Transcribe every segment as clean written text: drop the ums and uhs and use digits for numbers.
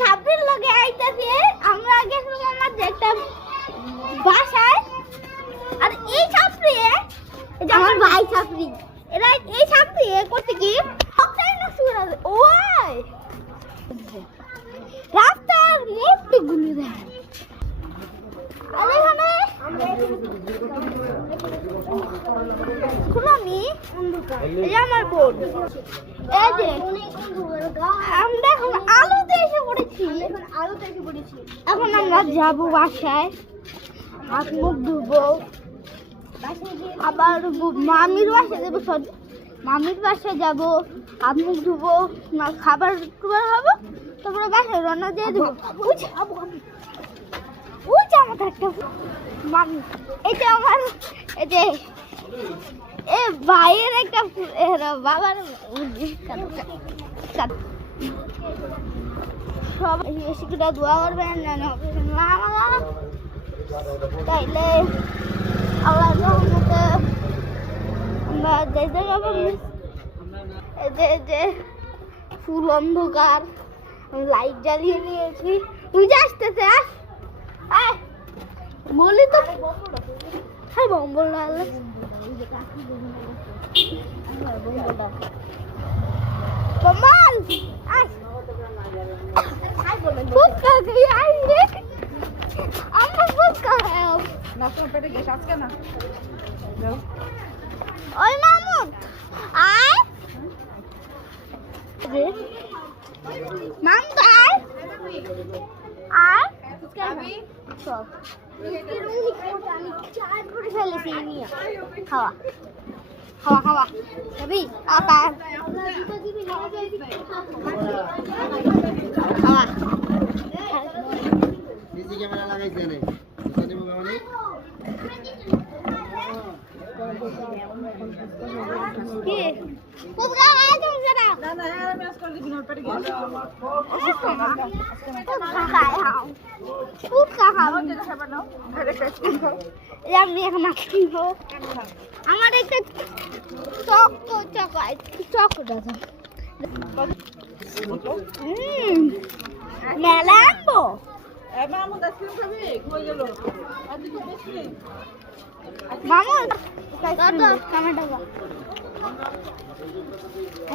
ছাপড়ির লগে আইতাছে আমরা গেছিলাম আমার একটা বাসায় আর এই ছাপড়ি এই যে আমার ভাই ছাপড়ি এরা এই ছাপড়ি করতে কি সবটাই না শুরু ওই রাস্তার মোটে গুলি দেয় আর এখানে খুলামি এই যে আমার বোর্ড এই যে আমরা এখন আলুতে এসে পড়েছি এখন আমরা যাবো বাসায় হাত মুখ ধুবো আবার মামির বাসায় যাবো মামির বাসায় যাবো হাত মুখ ধুবো খাবার টুবার হবো তারপরে বাসায় রান্না দিয়ে দেবো ওই যে আমাদের একটা মামি এটা আমার এই যে এ ভাইয়ের একটা বাবার সবাই বেশিটা দোয়া করবেন তাইলে আল্লাহ রহমতে আমরা যেতে যাবো এই যে ফুল অন্ধকার লাইট জ্বালিয়ে নিয়েছি তুই যে আসতেছে আয় বলি তো হ্যাঁ বম্বল কমাল ফুচকা খেয়ে আইলে আমরা ফুচকা খাও না তো পেটে গ্যাস আজকে না ওই মামুদ আয় মামুদ আয় আয় খাবি সব চার করে ফেলেছি নিয়ে খাওয়া খাওয়া খাওয়া যাবি খাওয়া ডিজি ক্যামেরা লাগাইছে রে ডিজি মোবাইল মানে কি পুরা আয় তুমি জরা না না আর ম্যাচ করে দিবি না পেটে গ্যাস আমার একটা চক মেলা আনবো মামুদ আইসক্রিম খাবি কই গেল আর তুই তো বেশি মামুদ টমেটো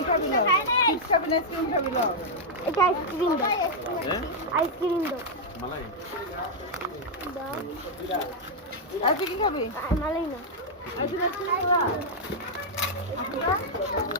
খাবি না আইসক্রিম খাবি না এটা আইসক্রিম দাও আইসক্রিম দাও মালাই আইসক্রিম খাবি মালাই না আইসক্রিম